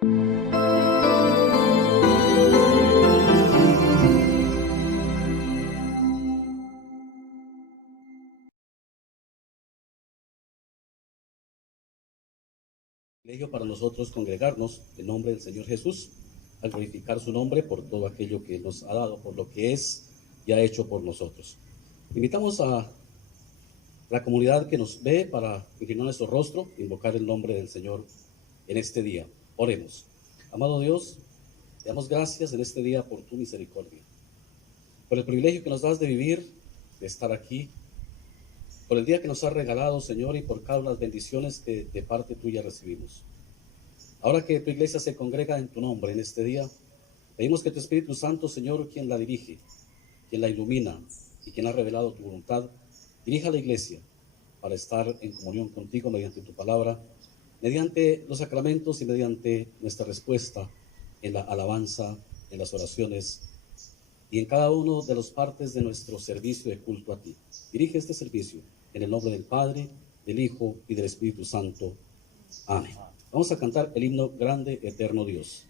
Privilegio para nosotros congregarnos en nombre del Señor Jesús, al glorificar su nombre por todo aquello que nos ha dado, por lo que es y ha hecho por nosotros. Invitamos a la comunidad que nos ve para inclinar nuestro rostro, invocar el nombre del Señor en este día. Oremos. Amado Dios, te damos gracias en este día por tu misericordia, por el privilegio que nos das de vivir, de estar aquí, por el día que nos has regalado, Señor, y por cada una de las bendiciones que de parte tuya recibimos. Ahora que tu iglesia se congrega en tu nombre en este día, pedimos que tu Espíritu Santo, Señor, quien la dirige, quien la ilumina y quien ha revelado tu voluntad, dirija a la iglesia para estar en comunión contigo mediante tu palabra, mediante los sacramentos y mediante nuestra respuesta en la alabanza, en las oraciones y en cada uno de las partes de nuestro servicio de culto a ti. Dirige este servicio en el nombre del Padre, del Hijo y del Espíritu Santo. Amén. Vamos a cantar el himno Grande, Eterno Dios.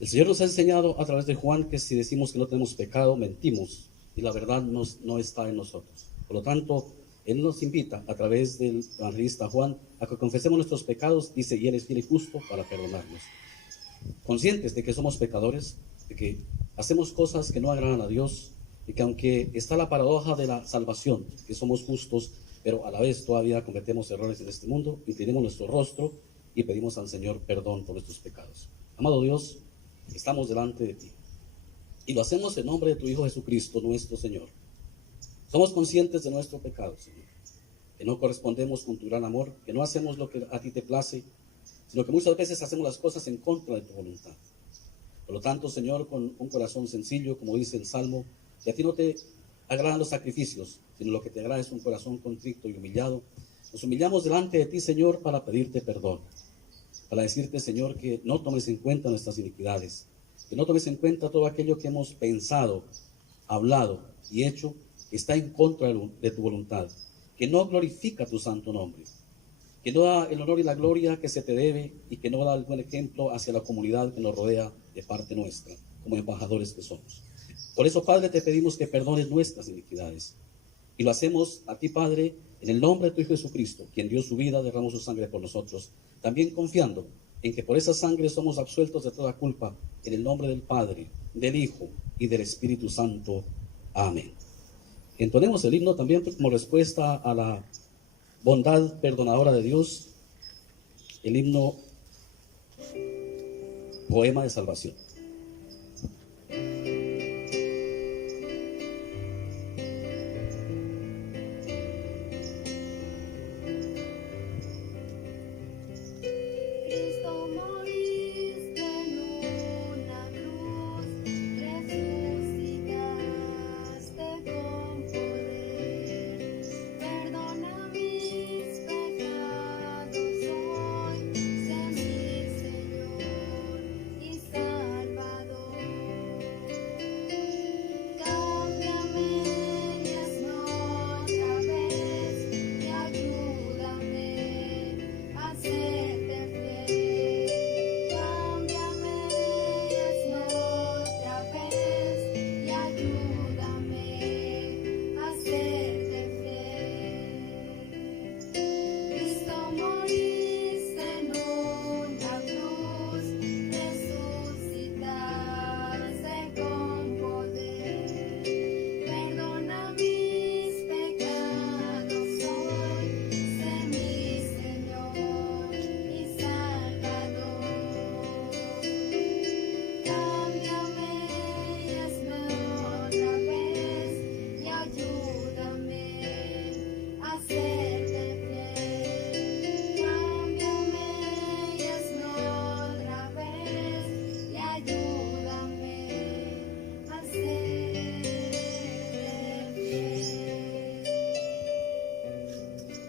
El Señor nos ha enseñado a través de Juan que si decimos que no tenemos pecado, mentimos y la verdad no está en nosotros. Por lo tanto, Él nos invita a través del evangelista Juan a que confesemos nuestros pecados, dice, y Él es fiel y justo para perdonarnos. Conscientes de que somos pecadores, de que hacemos cosas que no agradan a Dios, y que aunque está la paradoja de la salvación, que somos justos, pero a la vez todavía cometemos errores en este mundo, inclinemos nuestro rostro y pedimos al Señor perdón por nuestros pecados. Amado Dios, estamos delante de ti y lo hacemos en nombre de tu Hijo Jesucristo, nuestro Señor. Somos conscientes de nuestro pecado, Señor, que no correspondemos con tu gran amor, que no hacemos lo que a ti te place, sino que muchas veces hacemos las cosas en contra de tu voluntad. Por lo tanto, Señor, con un corazón sencillo, como dice el Salmo, que a ti no te agradan los sacrificios, sino lo que te agrada es un corazón contrito y humillado, nos humillamos delante de ti, Señor, para pedirte perdón, para decirte, Señor, que no tomes en cuenta nuestras iniquidades, que no tomes en cuenta todo aquello que hemos pensado, hablado y hecho que está en contra de tu voluntad, que no glorifica tu santo nombre, que no da el honor y la gloria que se te debe y que no da el buen ejemplo hacia la comunidad que nos rodea de parte nuestra, como embajadores que somos. Por eso, Padre, te pedimos que perdones nuestras iniquidades. Y lo hacemos a ti, Padre, en el nombre de tu Hijo Jesucristo, quien dio su vida, derramó su sangre por nosotros, también confiando en que por esa sangre somos absueltos de toda culpa, en el nombre del Padre, del Hijo y del Espíritu Santo. Amén. Entonemos el himno también como respuesta a la bondad perdonadora de Dios, el himno Poema de Salvación.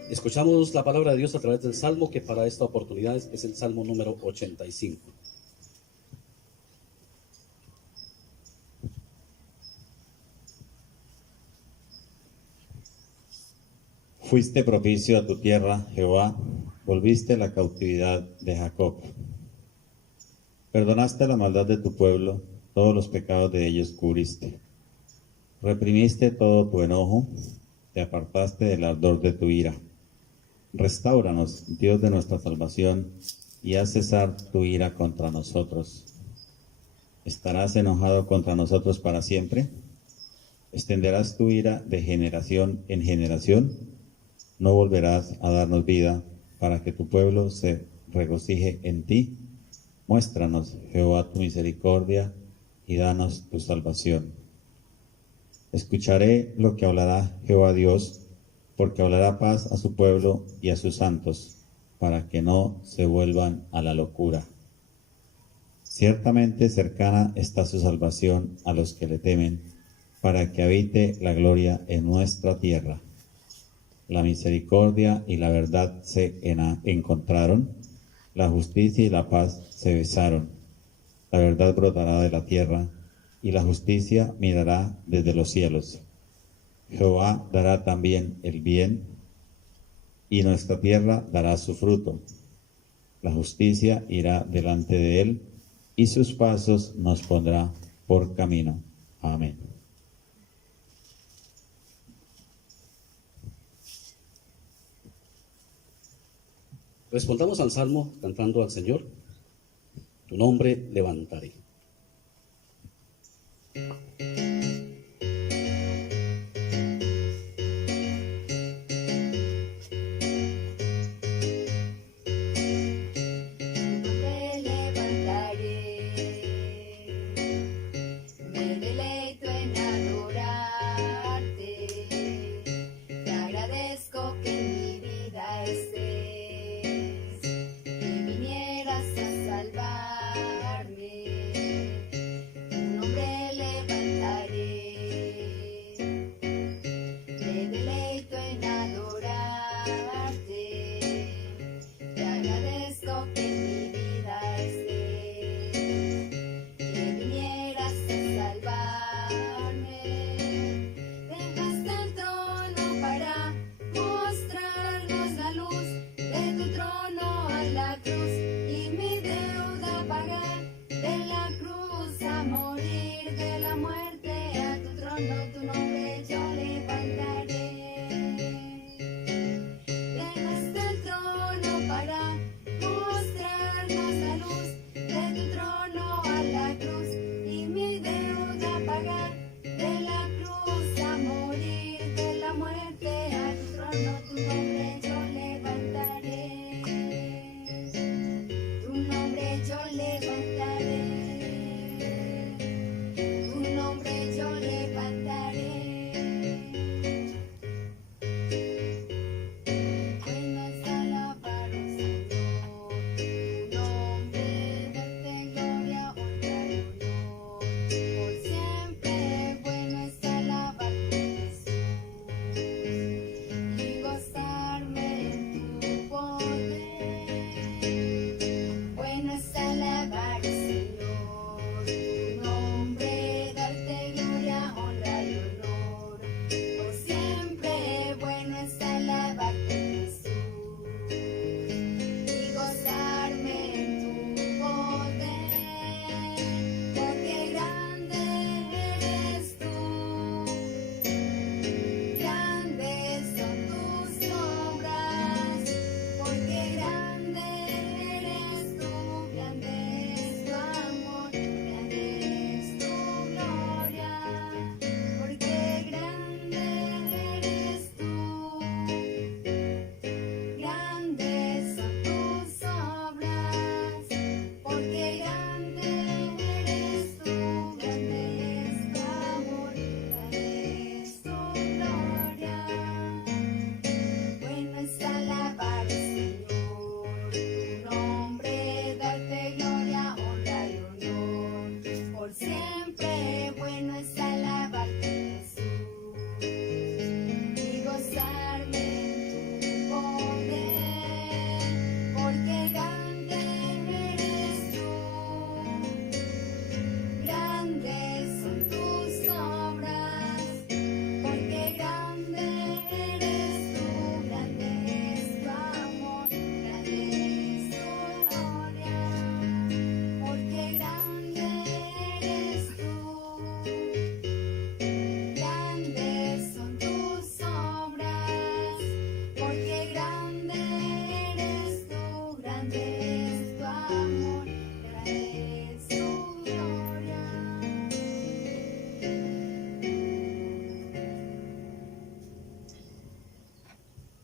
Escuchamos la palabra de Dios a través del Salmo, que para esta oportunidad es el Salmo número 85. Fuiste propicio a tu tierra, Jehová, volviste la cautividad de Jacob. Perdonaste la maldad de tu pueblo, todos los pecados de ellos cubriste. Reprimiste todo tu enojo, te apartaste del ardor de tu ira. Restáuranos, Dios de nuestra salvación, y haz cesar tu ira contra nosotros. ¿Estarás enojado contra nosotros para siempre? ¿Extenderás tu ira de generación en generación? ¿No volverás a darnos vida para que tu pueblo se regocije en ti? Muéstranos, Jehová, tu misericordia y danos tu salvación. Escucharé lo que hablará Jehová Dios, porque hablará paz a su pueblo y a sus santos, para que no se vuelvan a la locura. Ciertamente cercana está su salvación a los que le temen, para que habite la gloria en nuestra tierra. La misericordia y la verdad se encontraron, la justicia y la paz se besaron. La verdad brotará de la tierra, y la justicia mirará desde los cielos. Jehová dará también el bien, y nuestra tierra dará su fruto. La justicia irá delante de él, y sus pasos nos pondrá por camino. Amén. Respondamos al Salmo cantando al Señor, tu nombre levantaré. Que vinieras a salvarme.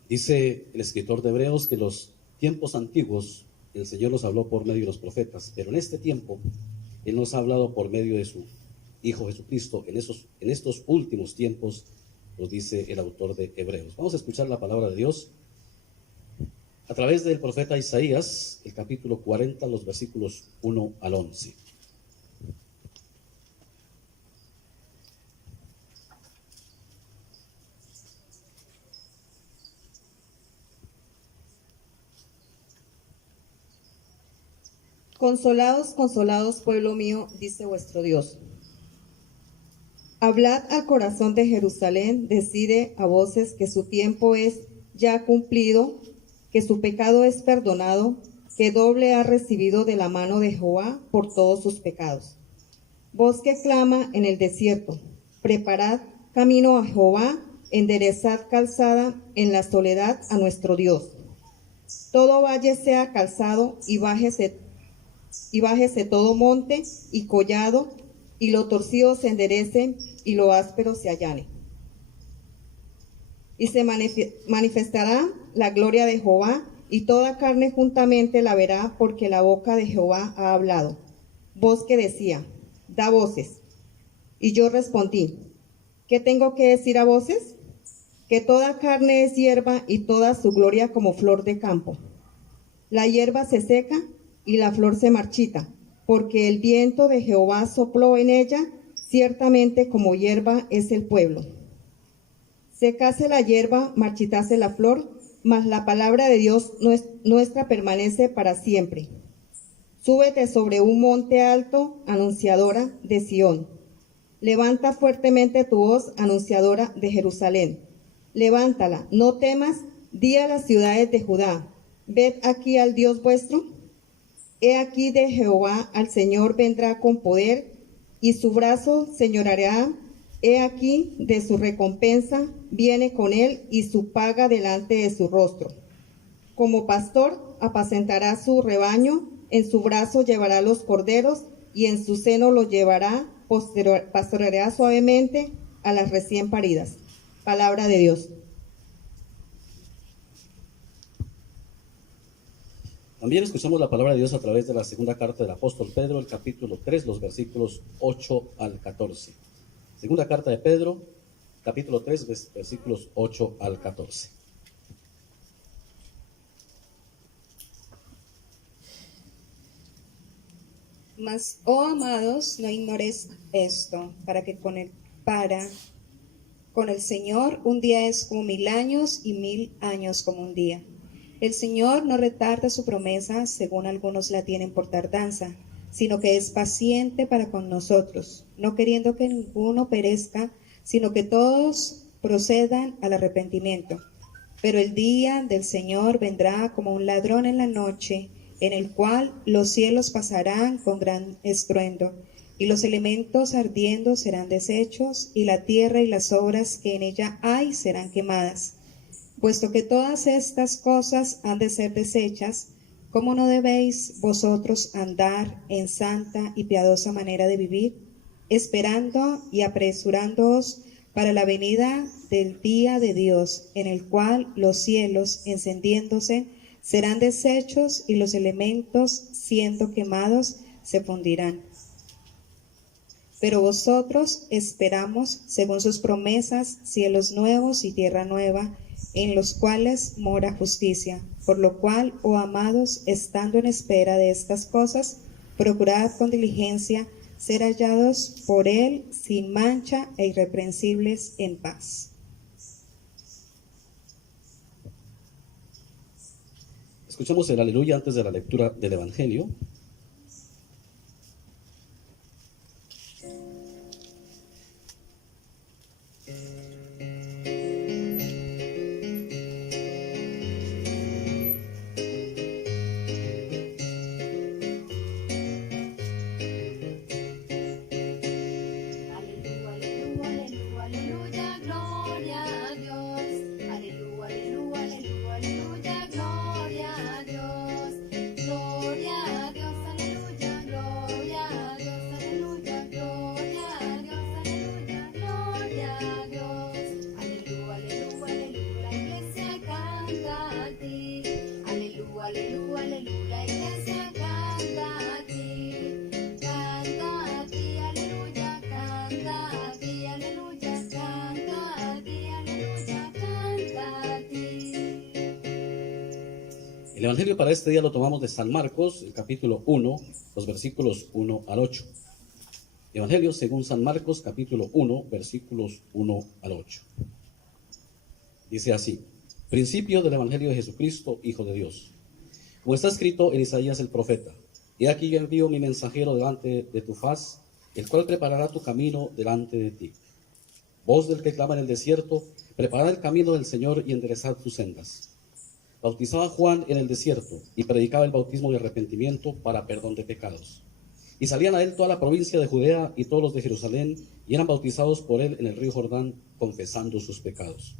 Dice el escritor de Hebreos que en los tiempos antiguos el Señor nos habló por medio de los profetas, pero en este tiempo Él nos ha hablado por medio de su Hijo Jesucristo. En estos últimos tiempos, nos dice el autor de Hebreos. Vamos a escuchar la palabra de Dios a través del profeta Isaías, el capítulo 40, los versículos 1 al 11. Consolados, consolados, pueblo mío, dice vuestro Dios. Hablad al corazón de Jerusalén, decide a voces que su tiempo es ya cumplido, que su pecado es perdonado, que doble ha recibido de la mano de Jehová por todos sus pecados. Voz que clama en el desierto, preparad camino a Jehová, enderezad calzada en la soledad a nuestro Dios. Todo valle sea calzado y bájese todo monte y collado, y lo torcido se enderece y lo áspero se allane. Y se manifestará la gloria de Jehová, y toda carne juntamente la verá, porque la boca de Jehová ha hablado. Voz que decía, da voces. Y yo respondí, ¿qué tengo que decir a voces? Que toda carne es hierba y toda su gloria como flor de campo. La hierba se seca y la flor se marchita, porque el viento de Jehová sopló en ella, ciertamente como hierba es el pueblo. Secase la hierba, marchitase la flor, mas la palabra de Dios nuestra permanece para siempre. Súbete sobre un monte alto, anunciadora de Sión. Levanta fuertemente tu voz, anunciadora de Jerusalén. Levántala, no temas, di a las ciudades de Judá, ved aquí al Dios vuestro. He aquí de Jehová al Señor vendrá con poder, y su brazo señoreará. He aquí de su recompensa viene con él, y su paga delante de su rostro. Como pastor apacentará su rebaño, en su brazo llevará los corderos, y en su seno los llevará, pastoreará suavemente a las recién paridas. Palabra de Dios. También escuchamos la palabra de Dios a través de la segunda carta del apóstol Pedro, el capítulo 3, los versículos 8 al 14. Segunda carta de Pedro, capítulo 3, versículos 8 al 14. Mas, oh amados, no ignoréis esto, con el Señor un día es como 1000 años y 1000 años como un día. El Señor no retarda su promesa, según algunos la tienen por tardanza, sino que es paciente para con nosotros, no queriendo que ninguno perezca, sino que todos procedan al arrepentimiento. Pero el día del Señor vendrá como un ladrón en la noche, en el cual los cielos pasarán con gran estruendo, y los elementos ardiendo serán deshechos, y la tierra y las obras que en ella hay serán quemadas. Puesto que todas estas cosas han de ser deshechas, ¿cómo no debéis vosotros andar en santa y piadosa manera de vivir, esperando y apresurándoos para la venida del día de Dios, en el cual los cielos, encendiéndose, serán deshechos y los elementos, siendo quemados, se fundirán? Pero vosotros esperamos, según sus promesas, cielos nuevos y tierra nueva, en los cuales mora justicia. Por lo cual, oh amados, estando en espera de estas cosas, procurad con diligencia ser hallados por Él sin mancha e irreprensibles en paz. Escuchamos el aleluya antes de la lectura del Evangelio. Aleluya, aleluya, aleluya, gloria a Dios. Gloria a Dios. El Evangelio para este día lo tomamos de San Marcos, el capítulo 1, los versículos 1 al 8. Evangelio según San Marcos, capítulo 1, versículos 1 al 8. Dice así: principio del Evangelio de Jesucristo, Hijo de Dios. Como está escrito en Isaías el profeta: he aquí yo envío mi mensajero delante de tu faz, el cual preparará tu camino delante de ti. Voz del que clama en el desierto: preparad el camino del Señor y enderezad sus sendas. Bautizaba Juan en el desierto y predicaba el bautismo de arrepentimiento para perdón de pecados. Y salían a él toda la provincia de Judea y todos los de Jerusalén, y eran bautizados por él en el río Jordán, confesando sus pecados.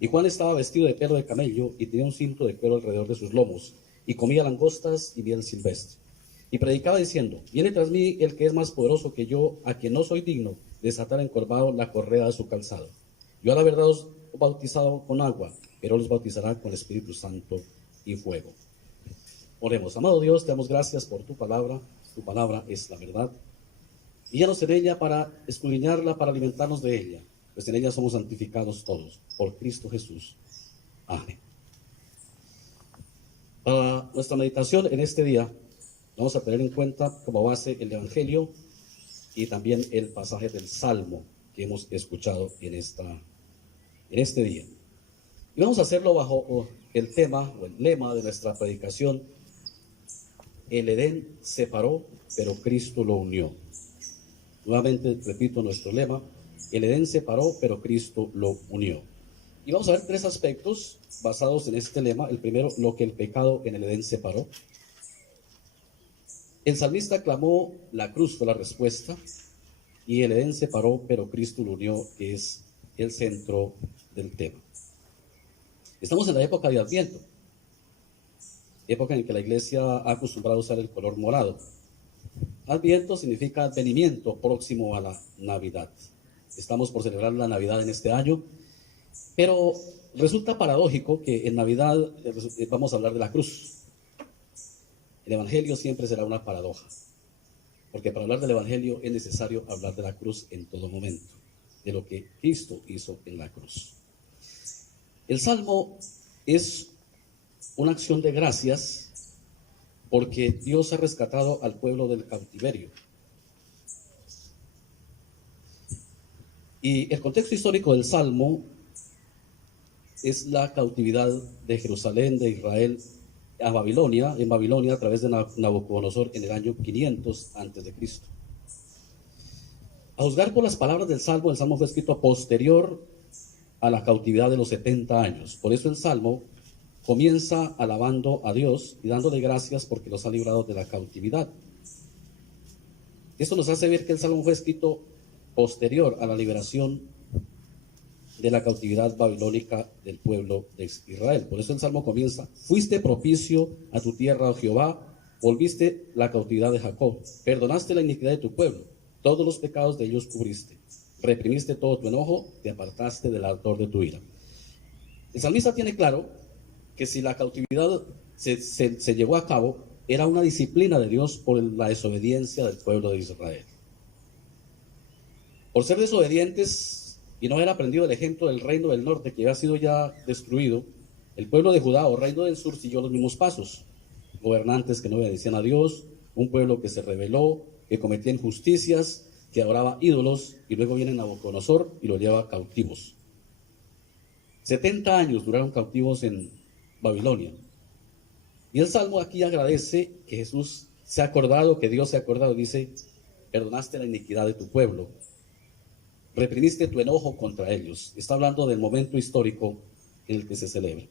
Y Juan estaba vestido de pelo de camello y tenía un cinto de cuero alrededor de sus lomos, y comía langostas y miel silvestre. Y predicaba diciendo: viene tras mí el que es más poderoso que yo, a quien no soy digno de desatar encorvado la correa de su calzado. Yo a la verdad os he bautizado con agua, pero los bautizará con Espíritu Santo y fuego. Oremos. Amado Dios, te damos gracias por tu palabra es la verdad. Guíanos en ella para escudriñarla, para alimentarnos de ella, pues en ella somos santificados todos, por Cristo Jesús. Amén. Para nuestra meditación en este día, vamos a tener en cuenta como base el Evangelio y también el pasaje del Salmo que hemos escuchado en este día. Y vamos a hacerlo bajo el tema o el lema de nuestra predicación: el Edén separó, pero Cristo lo unió. Nuevamente repito nuestro lema: el Edén separó, pero Cristo lo unió. Y vamos a ver tres aspectos basados en este lema. El primero, lo que el pecado en el Edén separó. El salmista clamó, la cruz fue la respuesta, y el Edén separó, pero Cristo lo unió, que es el centro del tema. Estamos en la época de Adviento, época en que la iglesia ha acostumbrado a usar el color morado. Adviento significa advenimiento, próximo a la Navidad. Estamos por celebrar la Navidad en este año, pero resulta paradójico que en Navidad vamos a hablar de la cruz. El Evangelio siempre será una paradoja, porque para hablar del Evangelio es necesario hablar de la cruz en todo momento, de lo que Cristo hizo en la cruz. El Salmo es una acción de gracias porque Dios ha rescatado al pueblo del cautiverio. Y el contexto histórico del Salmo es la cautividad de Jerusalén, de Israel, a Babilonia, en Babilonia a través de Nabucodonosor en el año 500 a.C. A juzgar por las palabras del Salmo, el Salmo fue escrito posterior a la cautividad de los 70 años. Por eso el Salmo comienza alabando a Dios y dándole gracias porque los ha librado de la cautividad. Esto nos hace ver que el Salmo fue escrito posterior a la liberación de la cautividad babilónica del pueblo de Israel. Por eso el Salmo comienza: fuiste propicio a tu tierra, oh Jehová, volviste la cautividad de Jacob, perdonaste la iniquidad de tu pueblo, todos los pecados de ellos cubriste, reprimiste todo tu enojo, te apartaste del ardor de tu ira. El salmista tiene claro que si la cautividad se llevó a cabo, era una disciplina de Dios por la desobediencia del pueblo de Israel. Por ser desobedientes y no haber aprendido el ejemplo del reino del norte, que había sido ya destruido, el pueblo de Judá o reino del sur siguió los mismos pasos. Gobernantes que no obedecían a Dios, un pueblo que se rebeló, que cometía injusticias, que adoraba ídolos, y luego viene Nabucodonosor y los lleva cautivos. 70 años duraron cautivos en Babilonia. Y el Salmo aquí agradece que Jesús se ha acordado, que Dios se ha acordado, dice: perdonaste la iniquidad de tu pueblo, reprimiste tu enojo contra ellos. Está hablando del momento histórico en el que se celebra.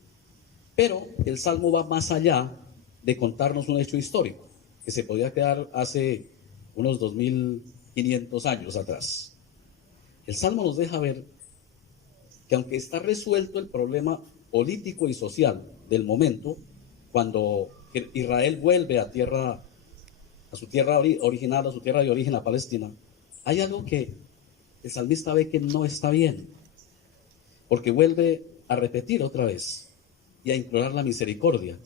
Pero el Salmo va más allá de contarnos un hecho histórico, que se podía quedar hace unos 2500 años atrás. El Salmo nos deja ver que aunque está resuelto el problema político y social del momento, cuando Israel vuelve a su tierra original, a su tierra de origen, a Palestina, hay algo que el salmista ve que no está bien, porque vuelve a repetir otra vez y a implorar la misericordia.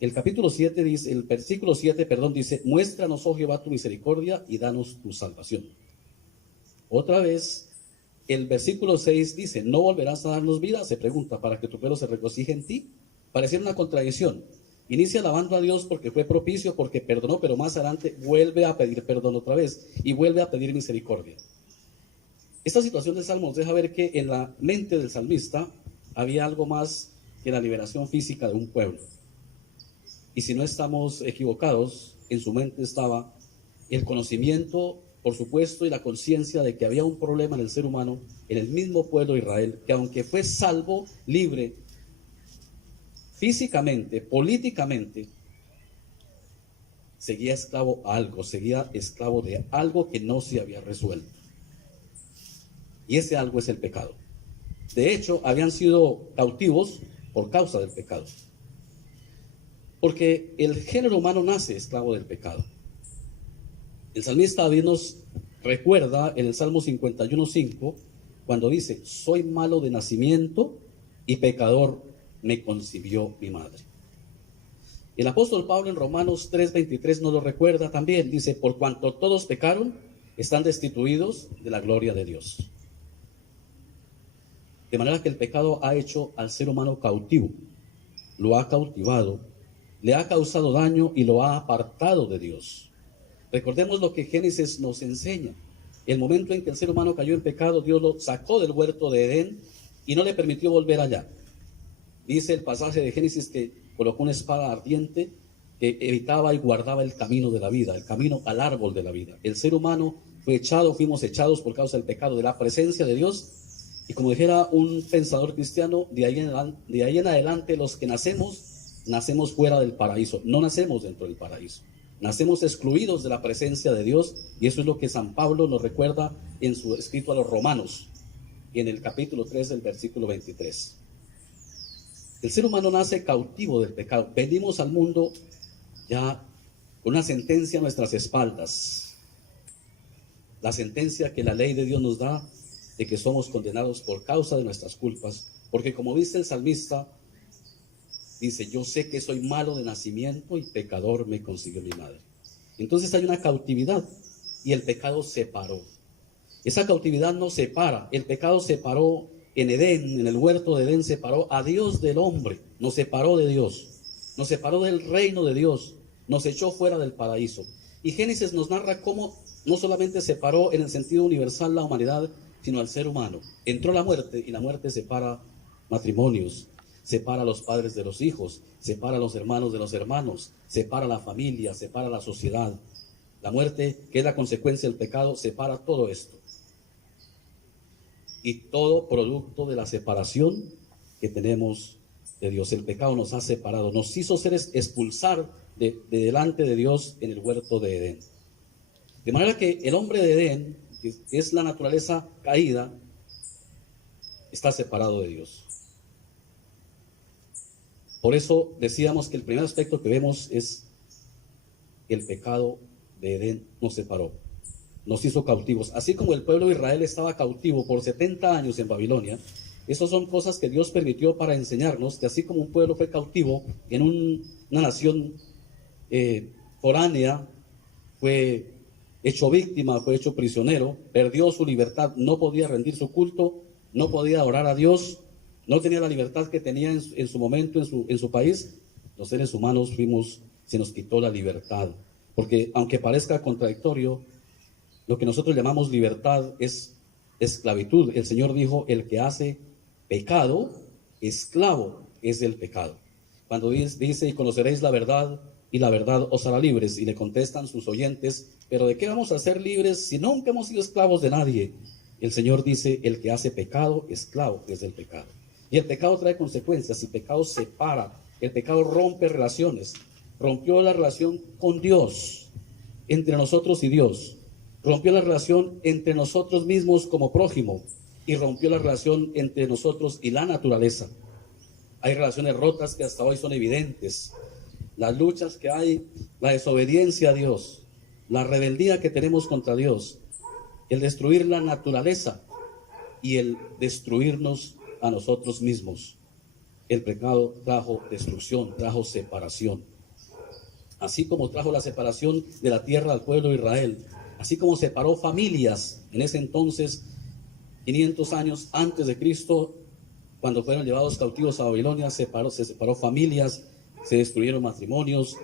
El capítulo 7 dice, el versículo 7, dice: muéstranos, oh Jehová, tu misericordia y danos tu salvación. Otra vez, el versículo 6 dice: ¿no volverás a darnos vida? Se pregunta, para que tu pueblo se regocije en ti. Pareciera una contradicción. Inicia alabando a Dios porque fue propicio, porque perdonó, pero más adelante vuelve a pedir perdón otra vez y vuelve a pedir misericordia. Esta situación del Salmo nos deja ver que en la mente del salmista había algo más que la liberación física de un pueblo. Y si no estamos equivocados, en su mente estaba el conocimiento, por supuesto, y la conciencia de que había un problema en el ser humano, en el mismo pueblo de Israel, que aunque fue salvo, libre, físicamente, políticamente, seguía esclavo a algo, seguía esclavo de algo que no se había resuelto. Y ese algo es el pecado. De hecho, habían sido cautivos por causa del pecado. Porque el género humano nace esclavo del pecado. El salmista David nos recuerda en el Salmo 51:5, cuando dice: soy malo de nacimiento y pecador me concibió mi madre. El apóstol Pablo en Romanos 3:23 nos lo recuerda también. Dice: por cuanto todos pecaron, están destituidos de la gloria de Dios. De manera que el pecado ha hecho al ser humano cautivo, lo ha cautivado, le ha causado daño y lo ha apartado de Dios. Recordemos lo que Génesis nos enseña. El momento en que el ser humano cayó en pecado, Dios lo sacó del huerto de Edén y no le permitió volver allá. Dice el pasaje de Génesis que colocó una espada ardiente que evitaba y guardaba el camino de la vida, el camino al árbol de la vida. El ser humano fuimos echados por causa del pecado, de la presencia de Dios. Y como dijera un pensador cristiano, de ahí en adelante los que nacemos fuera del paraíso, no nacemos dentro del paraíso. Nacemos excluidos de la presencia de Dios, y eso es lo que San Pablo nos recuerda en su escrito a los Romanos, en el capítulo 3 del versículo 23. El ser humano nace cautivo del pecado. Venimos al mundo ya con una sentencia a nuestras espaldas. La sentencia que la ley de Dios nos da de que somos condenados por causa de nuestras culpas. Porque como dice el salmista, dice: yo sé que soy malo de nacimiento y pecador me concibió mi madre. Entonces hay una cautividad y el pecado separó. Esa cautividad nos separa. El pecado separó en Edén, en el huerto de Edén, separó a Dios del hombre, nos separó de Dios, nos separó del reino de Dios, nos echó fuera del paraíso. Y Génesis nos narra cómo no solamente separó en el sentido universal la humanidad, sino al ser humano. Entró la muerte y la muerte separa matrimonios, separa a los padres de los hijos, separa a los hermanos de los hermanos, separa la familia, separa la sociedad. La muerte, que es la consecuencia del pecado, separa todo esto. Y todo producto de la separación que tenemos de Dios. El pecado nos ha separado, nos hizo ser expulsar de delante de Dios en el huerto de Edén. De manera que el hombre de Edén, que es la naturaleza caída, está separado de Dios. Por eso decíamos que el primer aspecto que vemos es el pecado de Edén nos separó, nos hizo cautivos. Así como el pueblo de Israel estaba cautivo por 70 años en Babilonia, esas son cosas que Dios permitió para enseñarnos que así como un pueblo fue cautivo en una nación foránea, fue hecho víctima, fue hecho prisionero, perdió su libertad, no podía rendir su culto, no podía orar a Dios, no tenía la libertad que tenía en su momento en su país. Los seres humanos se nos quitó la libertad, porque aunque parezca contradictorio, lo que nosotros llamamos libertad es esclavitud. El Señor dijo: el que hace pecado, esclavo es del pecado. Cuando dice: y conoceréis la verdad, y la verdad os hará libres, y le contestan sus oyentes: pero ¿de qué vamos a ser libres si nunca hemos sido esclavos de nadie? El Señor dice: el que hace pecado, esclavo es del pecado. Y el pecado trae consecuencias. El pecado separa, el pecado rompe relaciones. Rompió la relación con Dios, entre nosotros y Dios. Rompió la relación entre nosotros mismos como prójimo, y rompió la relación entre nosotros y la naturaleza. Hay relaciones rotas que hasta hoy son evidentes. Las luchas que hay, la desobediencia a Dios, la rebeldía que tenemos contra Dios, el destruir la naturaleza y el destruirnos a nosotros mismos. El pecado trajo destrucción, trajo separación. Así como trajo la separación de la tierra al pueblo de Israel, así como separó familias en ese entonces, 500 años antes de Cristo, cuando fueron llevados cautivos a Babilonia, se separó familias, se destruyeron matrimonios,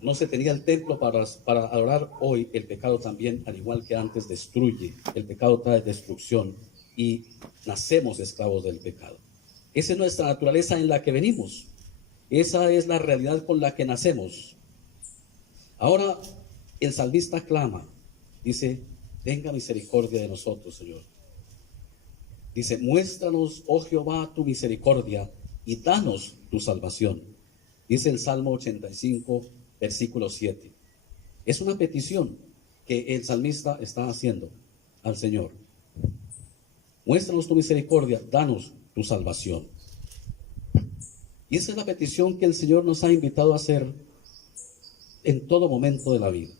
no se tenía el templo para adorar. Hoy el pecado también, al igual que antes, destruye. El pecado trae destrucción y nacemos esclavos del pecado. Esa es nuestra naturaleza en la que venimos. Esa es la realidad con la que nacemos. Ahora el salmista clama, dice: tenga misericordia de nosotros, Señor. Dice: muéstranos, oh Jehová, tu misericordia y danos tu salvación. Dice el Salmo 85, versículo 7. Es una petición que el salmista está haciendo al Señor. Muéstranos tu misericordia, danos tu salvación. Y esa es la petición que el Señor nos ha invitado a hacer en todo momento de la vida.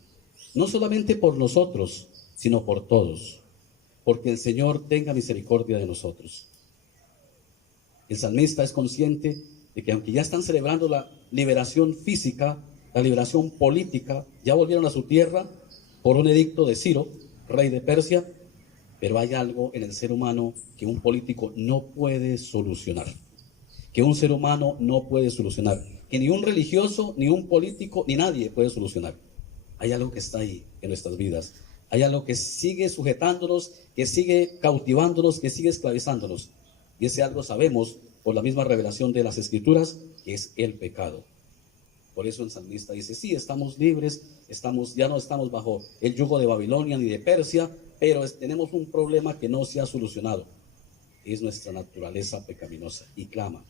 No solamente por nosotros, sino por todos. Porque el Señor tenga misericordia de nosotros. El salmista es consciente de que aunque ya están celebrando la liberación física, la liberación política, ya volvieron a su tierra por un edicto de Ciro, rey de Persia, pero hay algo en el ser humano que un político no puede solucionar, que un ser humano no puede solucionar, que ni un religioso, ni un político, ni nadie puede solucionar. Hay algo que está ahí en nuestras vidas, hay algo que sigue sujetándonos, que sigue cautivándonos, que sigue esclavizándonos, y ese algo sabemos por la misma revelación de las Escrituras, que es el pecado. Por eso el salmista dice: sí, estamos libres, ya no estamos bajo el yugo de Babilonia ni de Persia, pero tenemos un problema que no se ha solucionado. Es nuestra naturaleza pecaminosa. Y clama: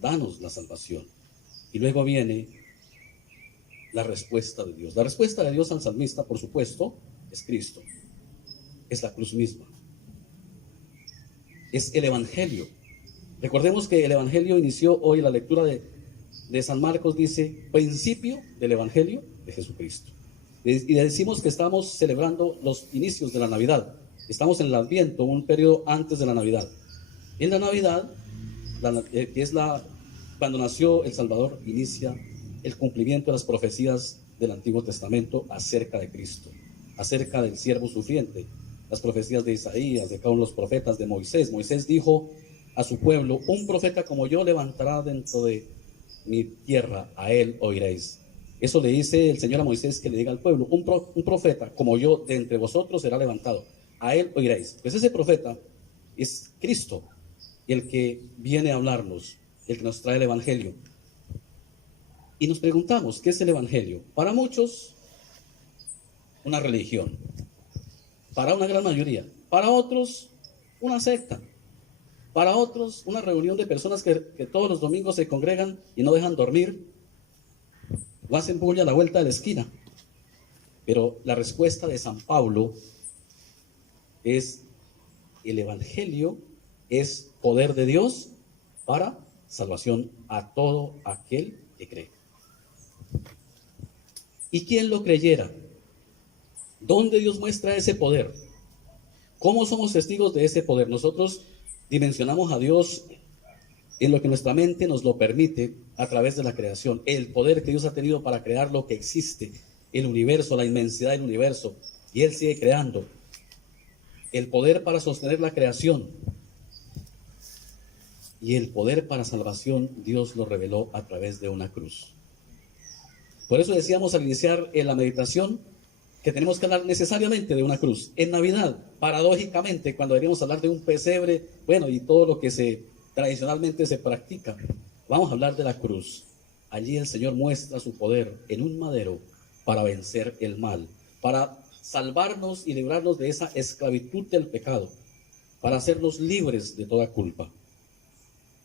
danos la salvación. Y luego viene la respuesta de Dios. La respuesta de Dios al salmista, por supuesto, es Cristo. Es la cruz misma. Es el Evangelio. Recordemos que el Evangelio inició hoy, la lectura de San Marcos dice: principio del Evangelio de Jesucristo. Y decimos que estamos celebrando los inicios de la Navidad. Estamos en el Adviento, un periodo antes de la Navidad. En la Navidad, que es cuando nació el Salvador, inicia el cumplimiento de las profecías del Antiguo Testamento acerca de Cristo, acerca del siervo sufriente. Las profecías de Isaías, de cada uno de los profetas, de Moisés. Moisés dijo a su pueblo: un profeta como yo levantará dentro de mi tierra, a él oiréis. Eso le dice el Señor a Moisés, que le diga al pueblo: un profeta como yo de entre vosotros será levantado, a él oiréis. Pues ese profeta es Cristo, el que viene a hablarnos, el que nos trae el Evangelio. Y nos preguntamos: ¿qué es el Evangelio? Para muchos, una religión. Para una gran mayoría. Para otros, una secta. Para otros, una reunión de personas que todos los domingos se congregan y no dejan dormir, o hacen bulla a la vuelta de la esquina. Pero la respuesta de San Pablo es: el Evangelio es poder de Dios para salvación a todo aquel que cree. ¿Y quién lo creyera? ¿Dónde Dios muestra ese poder? ¿Cómo somos testigos de ese poder? Nosotros dimensionamos a Dios en lo que nuestra mente nos lo permite a través de la creación. El poder que Dios ha tenido para crear lo que existe, el universo, la inmensidad del universo. Y Él sigue creando. El poder para sostener la creación. Y el poder para salvación, Dios lo reveló a través de una cruz. Por eso decíamos al iniciar en la meditación que tenemos que hablar necesariamente de una cruz. En Navidad, paradójicamente, cuando deberíamos hablar de un pesebre, bueno, y todo lo que tradicionalmente se practica, vamos a hablar de la cruz. Allí el Señor muestra su poder en un madero para vencer el mal, para salvarnos y librarnos de esa esclavitud del pecado, para hacernos libres de toda culpa.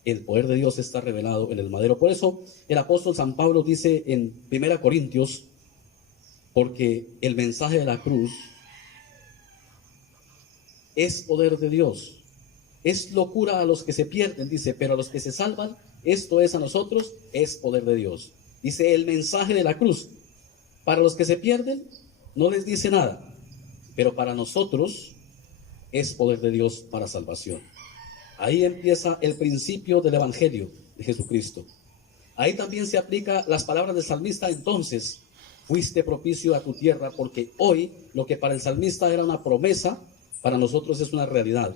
El poder de Dios está revelado en el madero. Por eso el apóstol San Pablo dice en 1 Corintios: porque el mensaje de la cruz es poder de Dios. Es locura a los que se pierden, dice, pero a los que se salvan, esto es a nosotros, es poder de Dios. Dice el mensaje de la cruz. Para los que se pierden, no les dice nada, pero para nosotros es poder de Dios para salvación. Ahí empieza el principio del Evangelio de Jesucristo. Ahí también se aplica las palabras del salmista: entonces fuiste propicio a tu tierra, porque hoy lo que para el salmista era una promesa, para nosotros es una realidad.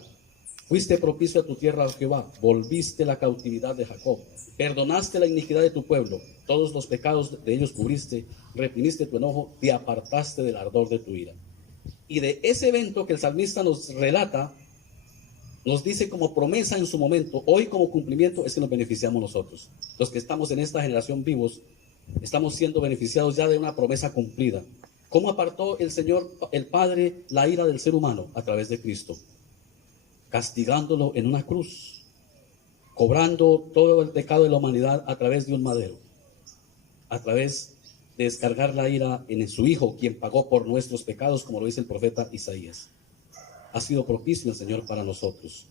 Fuiste propicio a tu tierra, Jehová, volviste la cautividad de Jacob, perdonaste la iniquidad de tu pueblo, todos los pecados de ellos cubriste, reprimiste tu enojo, te apartaste del ardor de tu ira. Y de ese evento que el salmista nos relata, nos dice como promesa en su momento, hoy como cumplimiento es que nos beneficiamos nosotros. Los que estamos en esta generación vivos, estamos siendo beneficiados ya de una promesa cumplida. ¿Cómo apartó el Señor, el Padre, la ira del ser humano? A través de Cristo, castigándolo en una cruz, cobrando todo el pecado de la humanidad a través de un madero, a través de descargar la ira en su Hijo, quien pagó por nuestros pecados, como lo dice el profeta Isaías. Ha sido propicio el Señor para nosotros.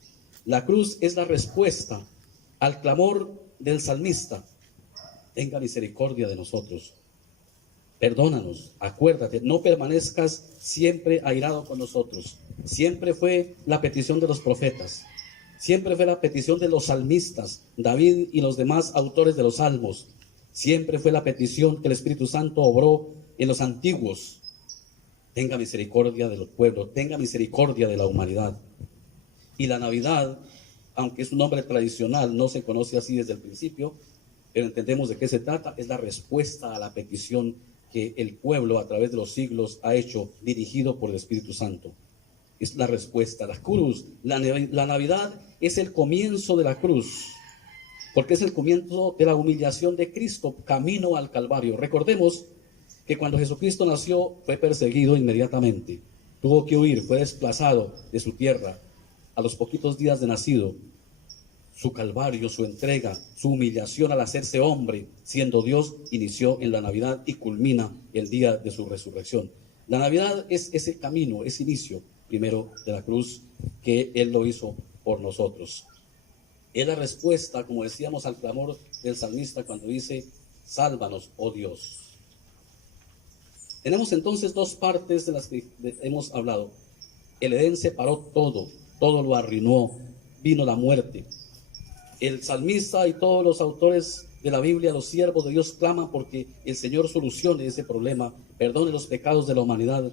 La cruz es la respuesta al clamor del salmista: tenga misericordia de nosotros, perdónanos, acuérdate, no permanezcas siempre airado con nosotros. Siempre fue la petición de los profetas, siempre fue la petición de los salmistas, David y los demás autores de los salmos. Siempre fue la petición que el Espíritu Santo obró en los antiguos: tenga misericordia del pueblo, tenga misericordia de la humanidad. Y la Navidad, aunque es un nombre tradicional, no se conoce así desde el principio, pero entendemos de qué se trata. Es la respuesta a la petición que el pueblo a través de los siglos ha hecho, dirigido por el Espíritu Santo. Es la respuesta. La cruz, la Navidad es el comienzo de la cruz, porque es el comienzo de la humillación de Cristo, camino al Calvario. Recordemos que cuando Jesucristo nació fue perseguido inmediatamente, tuvo que huir, fue desplazado de su tierra. A los poquitos días de nacido, su calvario, su entrega, su humillación al hacerse hombre, siendo Dios, inició en la Navidad y culmina el día de su resurrección. La Navidad es ese camino, ese inicio primero de la cruz, que Él lo hizo por nosotros. Es la respuesta, como decíamos, al clamor del salmista cuando dice: sálvanos, oh Dios. Tenemos entonces dos partes de las que hemos hablado. El Edén separó todo, todo lo arruinó, vino la muerte. El salmista y todos los autores de la Biblia, los siervos de Dios, claman porque el Señor solucione ese problema, perdone los pecados de la humanidad,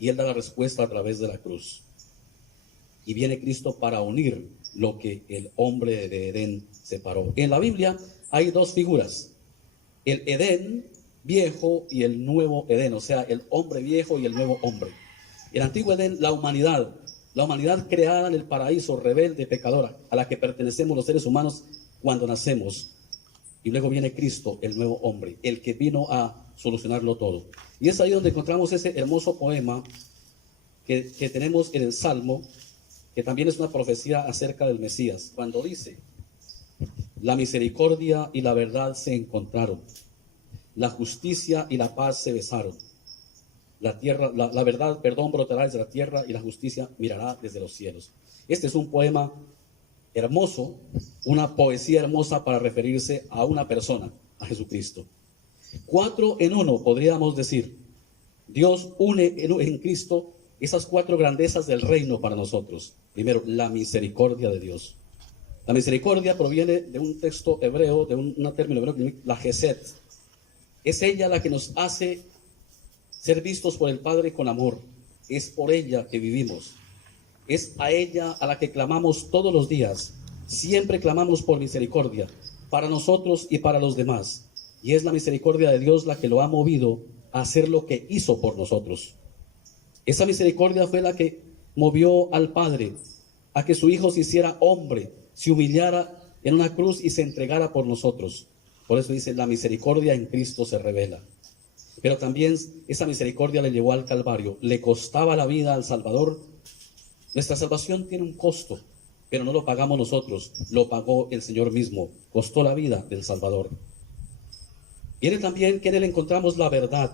y Él da la respuesta a través de la cruz. Y viene Cristo para unir lo que el hombre de Edén separó. En la Biblia hay dos figuras: el Edén viejo y el nuevo Edén, o sea, el hombre viejo y el nuevo hombre. El antiguo Edén, la humanidad creada en el paraíso, rebelde, pecadora, a la que pertenecemos los seres humanos cuando nacemos. Y luego viene Cristo, el nuevo hombre, el que vino a solucionarlo todo. Y es ahí donde encontramos ese hermoso poema que tenemos en el Salmo, que también es una profecía acerca del Mesías, cuando dice: la misericordia y la verdad se encontraron, la justicia y la paz se besaron. La verdad, brotará desde la tierra, y la justicia mirará desde los cielos. Este es un poema hermoso, una poesía hermosa para referirse a una persona, a Jesucristo. 4 en 1, podríamos decir. Dios une en Cristo esas 4 grandezas del reino para nosotros. Primero, la misericordia de Dios. La misericordia proviene de un texto hebreo, de un término hebreo, la Gesed. Es ella la que nos hace ser vistos por el Padre con amor. Es por ella que vivimos. Es a ella a la que clamamos todos los días. Siempre clamamos por misericordia, para nosotros y para los demás. Y es la misericordia de Dios la que lo ha movido a hacer lo que hizo por nosotros. Esa misericordia fue la que movió al Padre a que su Hijo se hiciera hombre, se humillara en una cruz y se entregara por nosotros. Por eso dice: la misericordia en Cristo se revela. Pero también esa misericordia le llevó al Calvario. Le costaba la vida al Salvador. Nuestra salvación tiene un costo, pero no lo pagamos nosotros, lo pagó el Señor mismo. Costó la vida del Salvador. Viene también que en Él encontramos la verdad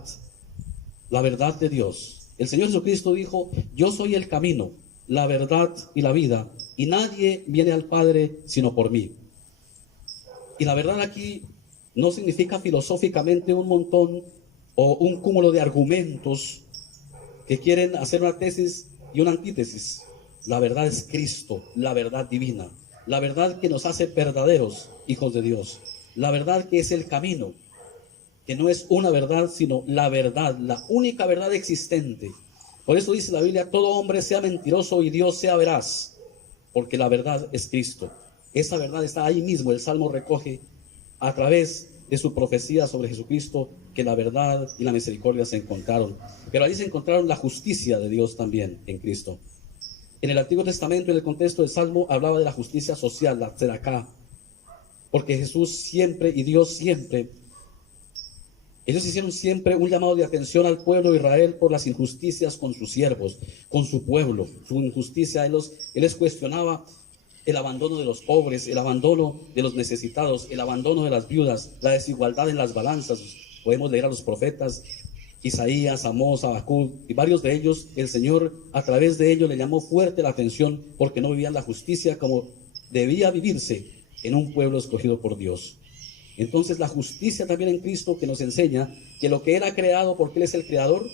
de Dios. El Señor Jesucristo dijo: yo soy el camino, la verdad y la vida, y nadie viene al Padre sino por mí. Y la verdad aquí no significa filosóficamente un montón o un cúmulo de argumentos que quieren hacer una tesis y una antítesis. La verdad es Cristo, la verdad divina, la verdad que nos hace verdaderos hijos de Dios, la verdad que es el camino, que no es una verdad, sino la verdad, la única verdad existente. Por eso dice la Biblia: todo hombre sea mentiroso y Dios sea veraz. porque la verdad es Cristo. Esa verdad está ahí mismo. El Salmo recoge a través de su profecía sobre Jesucristo que la verdad y la misericordia se encontraron. Pero ahí se encontraron la justicia de Dios también en Cristo. En el Antiguo Testamento, en el contexto del Salmo, hablaba de la justicia social, la tzedakah, porque Jesús siempre y Dios siempre, ellos hicieron siempre un llamado de atención al pueblo de Israel por las injusticias con sus siervos, con su pueblo, su injusticia. Él les cuestionaba el abandono de los pobres, el abandono de los necesitados, el abandono de las viudas, la desigualdad en las balanzas. Podemos leer a los profetas Isaías, Amós, Habacuc y varios de ellos. El Señor a través de ellos le llamó fuerte la atención porque no vivían la justicia como debía vivirse en un pueblo escogido por Dios. Entonces la justicia también en Cristo, que nos enseña que lo que Él ha creado, porque Él es el creador,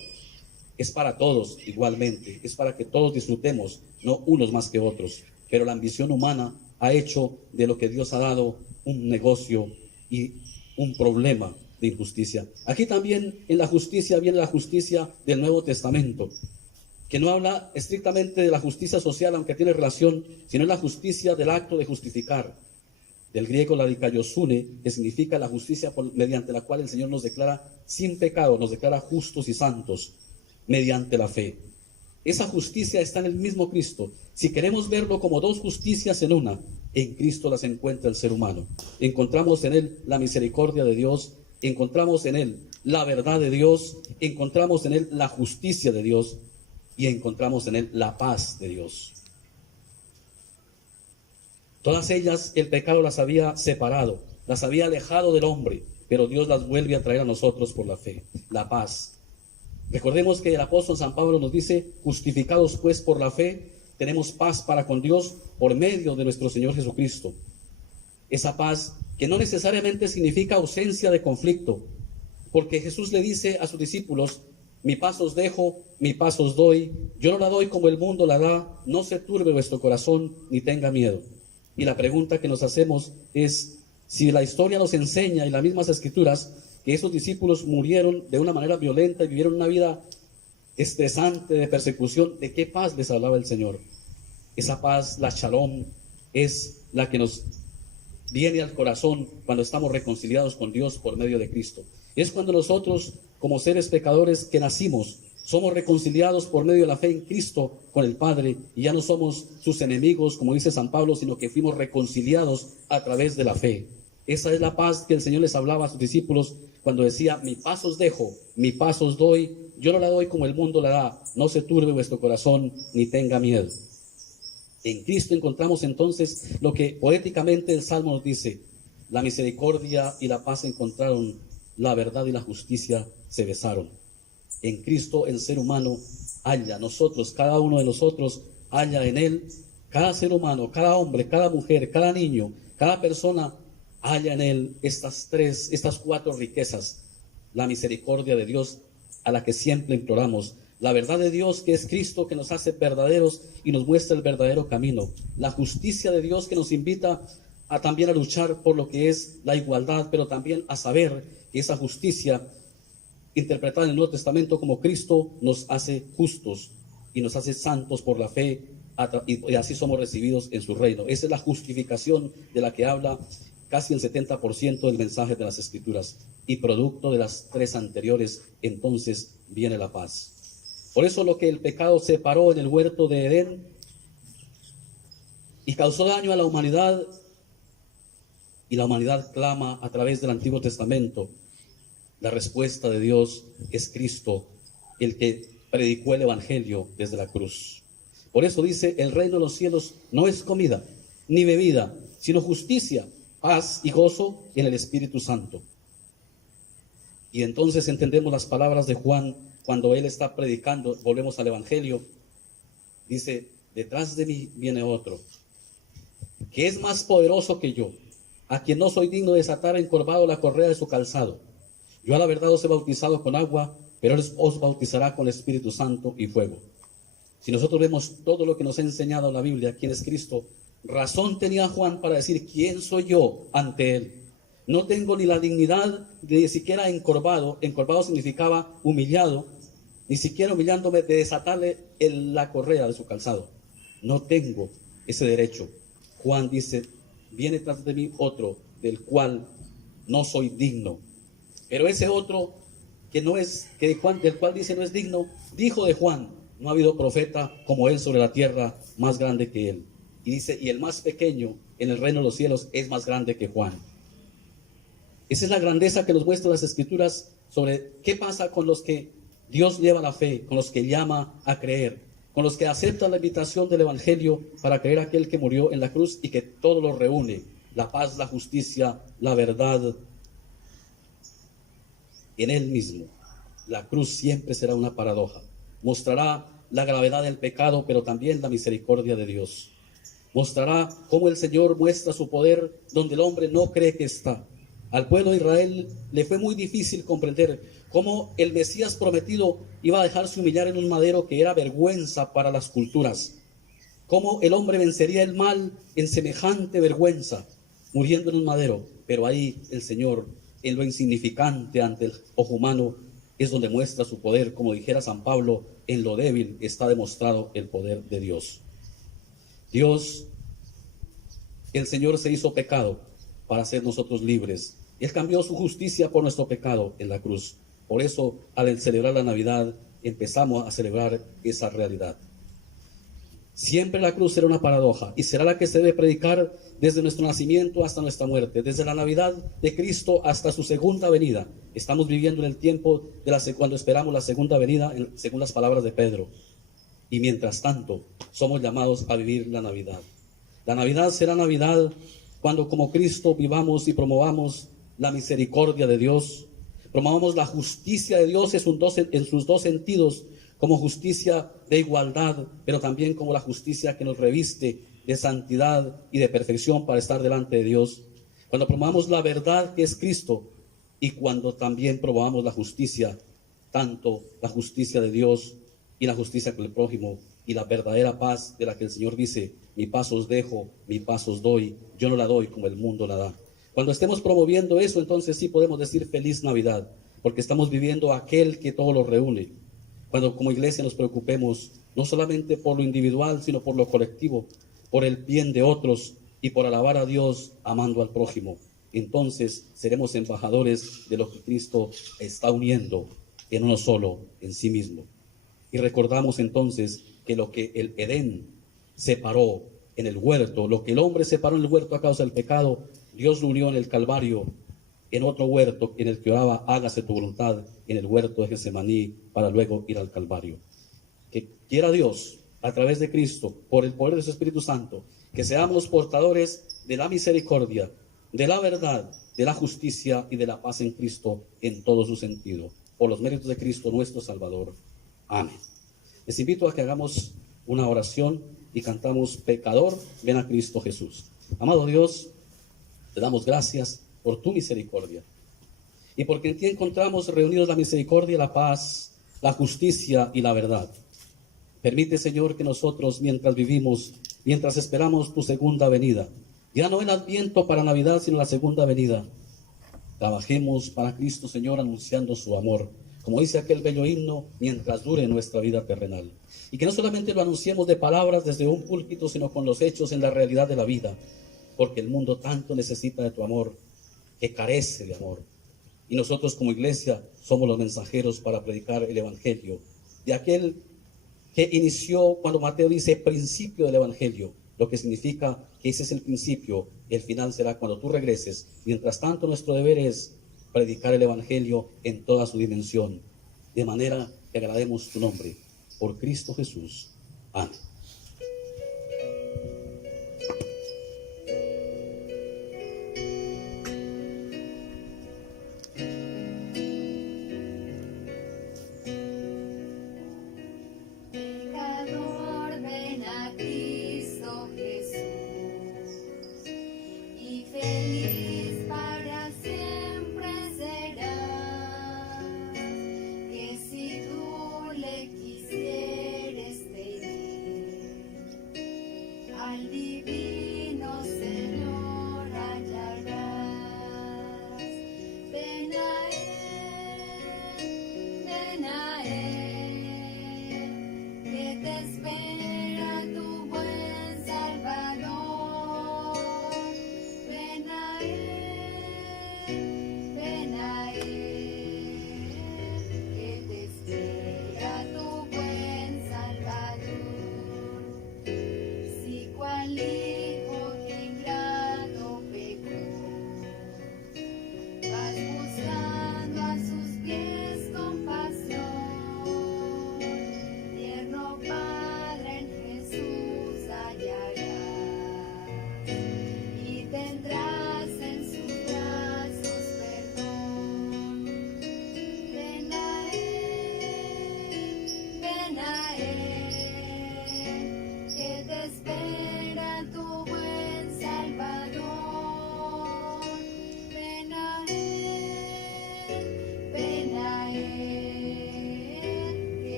es para todos igualmente, es para que todos disfrutemos, no unos más que otros. Pero la ambición humana ha hecho de lo que Dios ha dado un negocio y un problema de injusticia. Aquí también en la justicia viene la justicia del Nuevo Testamento, que no habla estrictamente de la justicia social, aunque tiene relación, sino la justicia del acto de justificar. Del griego la dikaiosune, que significa la justicia mediante la cual el Señor nos declara sin pecado, nos declara justos y santos mediante la fe. Esa justicia está en el mismo Cristo. Si queremos verlo como dos justicias en una, en Cristo las encuentra el ser humano. Encontramos en Él la misericordia de Dios, encontramos en Él la verdad de Dios, encontramos en Él la justicia de Dios y encontramos en Él la paz de Dios. Todas ellas el pecado las había separado, las había alejado del hombre, pero Dios las vuelve a traer a nosotros por la fe, la paz. Recordemos que el apóstol San Pablo nos dice: justificados pues por la fe, tenemos paz para con Dios por medio de nuestro Señor Jesucristo. Esa paz que no necesariamente significa ausencia de conflicto, porque Jesús le dice a sus discípulos: mi paz os dejo, mi paz os doy, yo no la doy como el mundo la da, no se turbe vuestro corazón ni tenga miedo. Y la pregunta que nos hacemos es, si la historia nos enseña y las mismas escrituras que esos discípulos murieron de una manera violenta y vivieron una vida estresante de persecución, ¿de qué paz les hablaba el Señor? Esa paz, la shalom, es la que nos viene al corazón cuando estamos reconciliados con Dios por medio de Cristo. Es cuando nosotros, como seres pecadores que nacimos, somos reconciliados por medio de la fe en Cristo con el Padre, y ya no somos sus enemigos, como dice San Pablo, sino que fuimos reconciliados a través de la fe. Esa es la paz que el Señor les hablaba a sus discípulos cuando decía: mi paz os dejo, mi paz os doy, yo no la doy como el mundo la da, no se turbe vuestro corazón ni tenga miedo. En Cristo encontramos entonces lo que poéticamente el Salmo nos dice: la misericordia y la paz se encontraron, la verdad y la justicia se besaron. En Cristo el ser humano halla, nosotros, cada uno de nosotros halla en Él, cada ser humano, cada hombre, cada mujer, cada niño, cada persona halla en Él estas cuatro riquezas: la misericordia de Dios a la que siempre imploramos, la verdad de Dios que es Cristo, que nos hace verdaderos y nos muestra el verdadero camino, la justicia de Dios que nos invita también a luchar por lo que es la igualdad, pero también a saber que esa justicia interpretada en el Nuevo Testamento como Cristo nos hace justos y nos hace santos por la fe, y así somos recibidos en su reino. Esa es la justificación de la que habla casi el 70% del mensaje de las Escrituras, y producto de las tres anteriores, entonces viene la paz. Por eso lo que el pecado separó en el huerto de Edén y causó daño a la humanidad, y la humanidad clama a través del Antiguo Testamento, la respuesta de Dios es Cristo, el que predicó el Evangelio desde la cruz. Por eso dice: el reino de los cielos no es comida ni bebida, sino justicia, paz y gozo en el Espíritu Santo. Y entonces entendemos las palabras de Juan cuando él está predicando. Volvemos al Evangelio. Dice: detrás de mí viene otro, que es más poderoso que yo, a quien no soy digno de desatar encorvado la correa de su calzado. Yo a la verdad os he bautizado con agua, pero Él os bautizará con el Espíritu Santo y fuego. Si nosotros vemos todo lo que nos ha enseñado la Biblia, quién es Cristo, razón tenía Juan para decir: ¿quién soy yo ante Él? No tengo ni la dignidad de ni siquiera encorvado. Encorvado significaba humillado, ni siquiera humillándome de desatarle la correa de su calzado. No tengo ese derecho. Juan dice, viene tras de mí otro del cual no soy digno. Pero ese otro que no es, que Juan, del cual dice no es digno, dijo de Juan, no ha habido profeta como él sobre la tierra, más grande que él. Y dice, y el más pequeño en el reino de los cielos es más grande que Juan. Esa es la grandeza que nos muestran las Escrituras sobre qué pasa con los que Dios lleva la fe, con los que llama a creer, con los que aceptan la invitación del Evangelio para creer a aquel que murió en la cruz y que todo lo reúne, la paz, la justicia, la verdad, en él mismo. La cruz siempre será una paradoja. Mostrará la gravedad del pecado, pero también la misericordia de Dios. Mostrará cómo el Señor muestra su poder donde el hombre no cree que está. Al pueblo de Israel le fue muy difícil comprender cómo el Mesías prometido iba a dejarse humillar en un madero que era vergüenza para las culturas. Cómo el hombre vencería el mal en semejante vergüenza, muriendo en un madero. Pero ahí el Señor, en lo insignificante ante el ojo humano, es donde muestra su poder. Como dijera San Pablo, en lo débil está demostrado el poder de Dios. Dios, el Señor se hizo pecado para hacer nosotros libres. Él cambió su justicia por nuestro pecado en la cruz. Por eso, al celebrar la Navidad, empezamos a celebrar esa realidad. Siempre la cruz será una paradoja y será la que se debe predicar desde nuestro nacimiento hasta nuestra muerte, desde la Navidad de Cristo hasta su segunda venida. Estamos viviendo en el tiempo de cuando esperamos la segunda venida, según las palabras de Pedro. Y mientras tanto, somos llamados a vivir la Navidad. La Navidad será Navidad cuando como Cristo vivamos y promovamos la misericordia de Dios, promovamos la justicia de Dios en sus dos sentidos, como justicia de igualdad, pero también como la justicia que nos reviste de santidad y de perfección para estar delante de Dios. Cuando promovamos la verdad que es Cristo y cuando también promovamos la justicia, tanto la justicia de Dios y la justicia con el prójimo y la verdadera paz de la que el Señor dice, mi paz os dejo, mi paz os doy, yo no la doy como el mundo la da. Cuando estemos promoviendo eso, entonces sí podemos decir feliz Navidad, porque estamos viviendo aquel que todo lo reúne. Cuando como iglesia nos preocupemos no solamente por lo individual, sino por lo colectivo, por el bien de otros y por alabar a Dios amando al prójimo, entonces seremos embajadores de lo que Cristo está uniendo en uno solo, en sí mismo. Y recordamos entonces que lo que el Edén separó en el huerto, lo que el hombre separó en el huerto a causa del pecado, Dios lo unió en el Calvario, en otro huerto en el que oraba, hágase tu voluntad, en el huerto de Getsemaní, para luego ir al Calvario. Que quiera Dios, a través de Cristo, por el poder de su Espíritu Santo, que seamos portadores de la misericordia, de la verdad, de la justicia y de la paz en Cristo en todo su sentido. Por los méritos de Cristo nuestro Salvador. Amén. Les invito a que hagamos una oración y cantamos Pecador, ven a Cristo Jesús. Amado Dios, te damos gracias por tu misericordia y porque en ti encontramos reunidos la misericordia, la paz, la justicia y la verdad. Permite, Señor, que nosotros, mientras vivimos, mientras esperamos tu segunda venida, ya no el adviento para Navidad, sino la segunda venida, trabajemos para Cristo, Señor, anunciando su amor, como dice aquel bello himno, mientras dure nuestra vida terrenal. Y que no solamente lo anunciemos de palabras desde un púlpito, sino con los hechos en la realidad de la vida, porque el mundo tanto necesita de tu amor, que carece de amor. Y nosotros como iglesia somos los mensajeros para predicar el Evangelio, de aquel que inició, cuando Mateo dice principio del Evangelio, lo que significa que ese es el principio, el final será cuando tú regreses. Mientras tanto, nuestro deber es predicar el Evangelio en toda su dimensión, de manera que agrademos tu nombre, por Cristo Jesús. Amén. Pecador, ven a Cristo Jesús, y feliz para siempre serás, que si tú le quisieres pedir,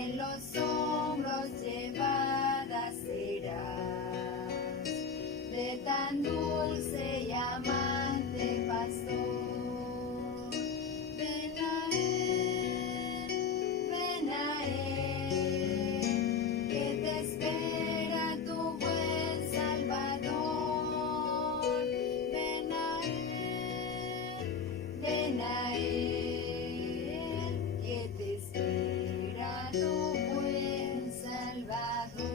en los hombros llevada serás, de tan dulce y amante pastor. Ven a él, que te espera tu buen Salvador. Ven a él, que te espera tu buen Salvador.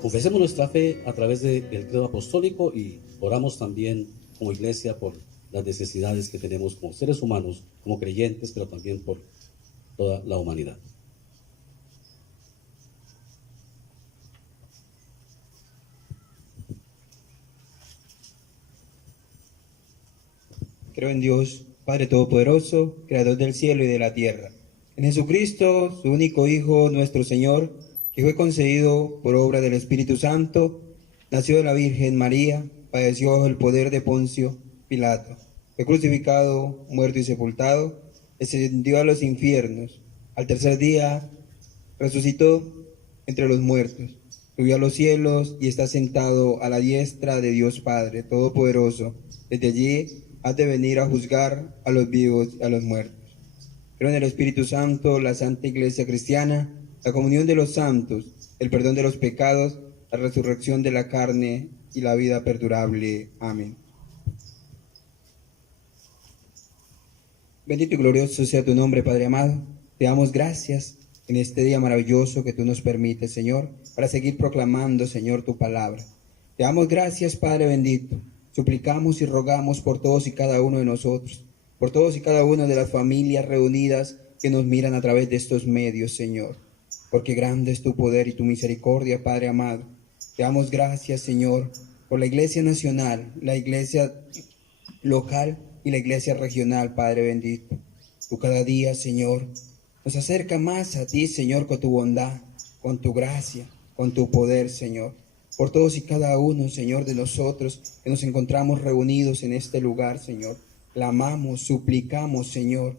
Confesemos nuestra fe a través del credo apostólico y oramos también como iglesia por las necesidades que tenemos como seres humanos, como creyentes, pero también por toda la humanidad. Creo en Dios, Padre Todopoderoso, Creador del cielo y de la tierra. En Jesucristo, su único Hijo, nuestro Señor, que fue concebido por obra del Espíritu Santo, nació de la Virgen María, padeció bajo el poder de Poncio Pilato, fue crucificado, muerto y sepultado, descendió a los infiernos. Al tercer día resucitó entre los muertos, subió a los cielos y está sentado a la diestra de Dios Padre Todopoderoso. Desde allí ha de venir a juzgar a los vivos y a los muertos. Creo en el Espíritu Santo, la Santa Iglesia Cristiana, la comunión de los santos, el perdón de los pecados, la resurrección de la carne y la vida perdurable. Amén. Bendito y glorioso sea tu nombre, Padre amado. Te damos gracias en este día maravilloso que tú nos permites, Señor, para seguir proclamando, Señor, tu palabra. Te damos gracias, Padre bendito. Suplicamos y rogamos por todos y cada uno de nosotros, por todos y cada una de las familias reunidas que nos miran a través de estos medios, Señor. Porque grande es tu poder y tu misericordia, Padre amado. Te damos gracias, Señor, por la Iglesia Nacional, la Iglesia local y la Iglesia regional, Padre bendito. Tú cada día, Señor, nos acerca más a ti, Señor, con tu bondad, con tu gracia, con tu poder, Señor. Por todos y cada uno, Señor, de nosotros que nos encontramos reunidos en este lugar, Señor. Clamamos, suplicamos, Señor,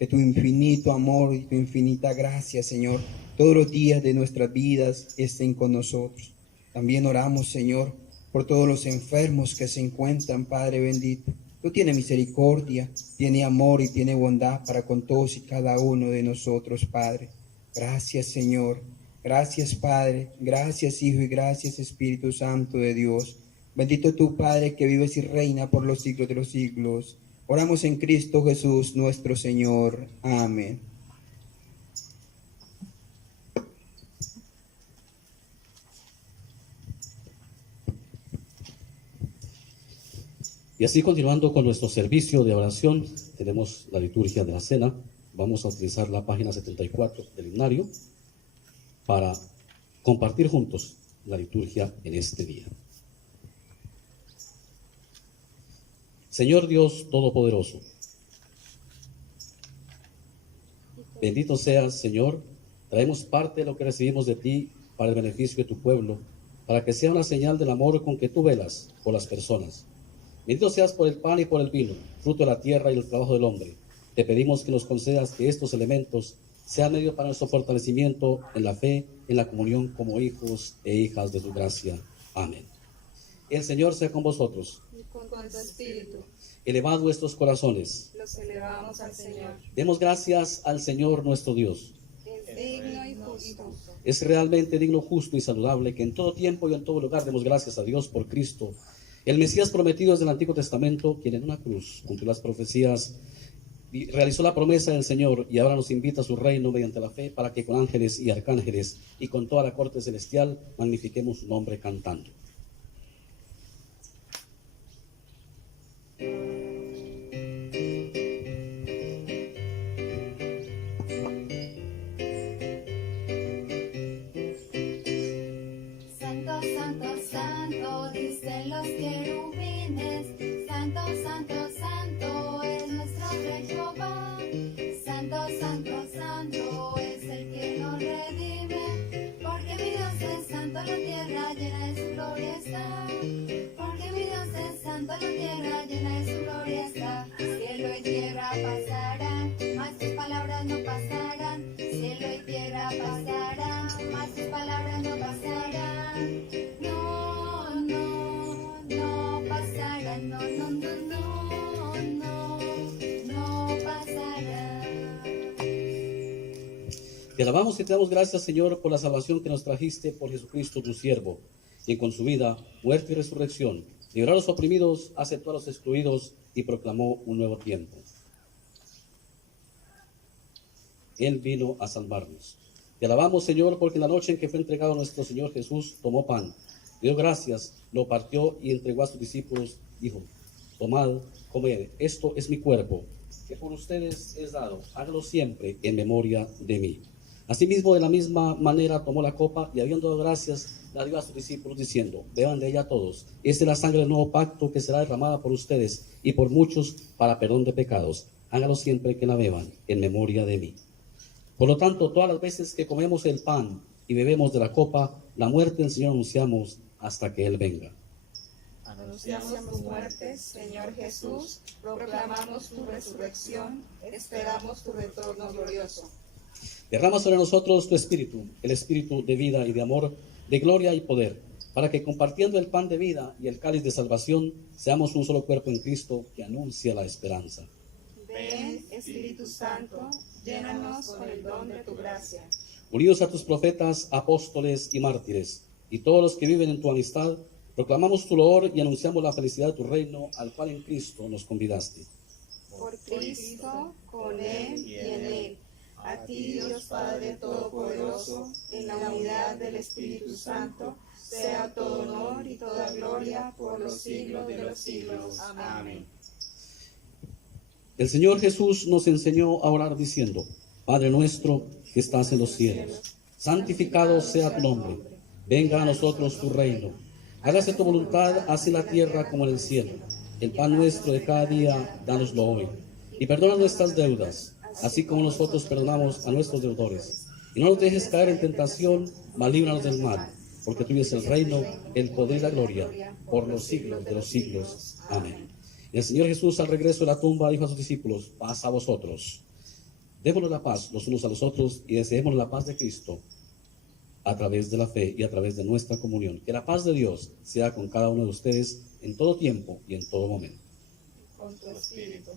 que tu infinito amor y tu infinita gracia, Señor, todos los días de nuestras vidas estén con nosotros. También oramos, Señor, por todos los enfermos que se encuentran, Padre bendito. Tú tienes misericordia, tienes amor y tienes bondad para con todos y cada uno de nosotros, Padre. Gracias, Señor. Gracias, Padre. Gracias, Hijo, y gracias, Espíritu Santo de Dios. Bendito tú, Padre, que vives y reina por los siglos de los siglos. Oramos en Cristo Jesús, nuestro Señor. Amén. Y así, continuando con nuestro servicio de oración, tenemos la liturgia de la cena. Vamos a utilizar la página 74 del himnario para compartir juntos la liturgia en este día. Señor Dios Todopoderoso, bendito seas, Señor. Traemos parte de lo que recibimos de ti para el beneficio de tu pueblo, para que sea una señal del amor con que tú velas por las personas. Bendito seas por el pan y por el vino, fruto de la tierra y el trabajo del hombre. Te pedimos que nos concedas que estos elementos sean medio para nuestro fortalecimiento en la fe, en la comunión como hijos e hijas de tu gracia. Amén. El Señor sea con vosotros. Y con tu espíritu. Elevad vuestros corazones. Los elevamos al Señor. Demos gracias al Señor nuestro Dios. Es digno y justo. Es realmente digno, justo y saludable que en todo tiempo y en todo lugar demos gracias a Dios por Cristo, el Mesías prometido desde el Antiguo Testamento, quien en una cruz cumplió las profecías y realizó la promesa del Señor y ahora nos invita a su reino mediante la fe para que con ángeles y arcángeles y con toda la corte celestial magnifiquemos su nombre cantando. Santo, santo, santo, dicen los querubines. Santo, santo, santo es nuestro Rey Jehová. Santo, santo, santo es el que nos redime. Porque mi Dios es santo, la tierra llena de su gloria está. Porque mi Dios es santo, la tierra llena de su gloria está. Cielo y tierra pasarán, mas tus palabras no pasarán. Te alabamos y te damos gracias, Señor, por la salvación que nos trajiste por Jesucristo, tu siervo, quien con su vida, muerte y resurrección liberó a los oprimidos, aceptó a los excluidos y proclamó un nuevo tiempo. Él vino a salvarnos. Te alabamos, Señor, porque en la noche en que fue entregado nuestro Señor Jesús, tomó pan, dio gracias, lo partió y entregó a sus discípulos, dijo: tomad, comed, esto es mi cuerpo, que por ustedes es dado, hágalo siempre en memoria de mí. Asimismo, de la misma manera tomó la copa y habiendo dado gracias, la dio a sus discípulos diciendo: beban de ella todos, esta es la sangre del nuevo pacto que será derramada por ustedes y por muchos para perdón de pecados. Hágalo siempre que la beban en memoria de mí. Por lo tanto, todas las veces que comemos el pan y bebemos de la copa, la muerte del Señor anunciamos hasta que Él venga. Anunciamos tu muerte, Señor Jesús, proclamamos tu resurrección, esperamos tu retorno glorioso. Derrama sobre nosotros tu espíritu, el espíritu de vida y de amor, de gloria y poder, para que compartiendo el pan de vida y el cáliz de salvación, seamos un solo cuerpo en Cristo que anuncia la esperanza. Ven, Espíritu Santo, llénanos con el don de tu gracia. Unidos a tus profetas, apóstoles y mártires, y todos los que viven en tu amistad, proclamamos tu loor y anunciamos la felicidad de tu reino, al cual en Cristo nos convidaste. Por Cristo, con Él y en Él. A ti, Dios Padre Todopoderoso, en la unidad del Espíritu Santo, sea todo honor y toda gloria por los siglos de los siglos. Amén. El Señor Jesús nos enseñó a orar diciendo: Padre nuestro que estás en los cielos, santificado sea tu nombre, venga a nosotros tu reino, hágase tu voluntad así en la tierra como en el cielo. El pan nuestro de cada día, dánoslo hoy, y perdona nuestras deudas, así como nosotros perdonamos a nuestros deudores. Y no nos dejes caer en tentación, mas líbranos del mal, porque tuyo es el reino, el poder y la gloria, por los siglos de los siglos. Amén. Y el Señor Jesús, al regreso de la tumba, dijo a sus discípulos: paz a vosotros. Démonos la paz los unos a los otros y deseemos la paz de Cristo a través de la fe y a través de nuestra comunión. Que la paz de Dios sea con cada uno de ustedes en todo tiempo y en todo momento. Con tu espíritu.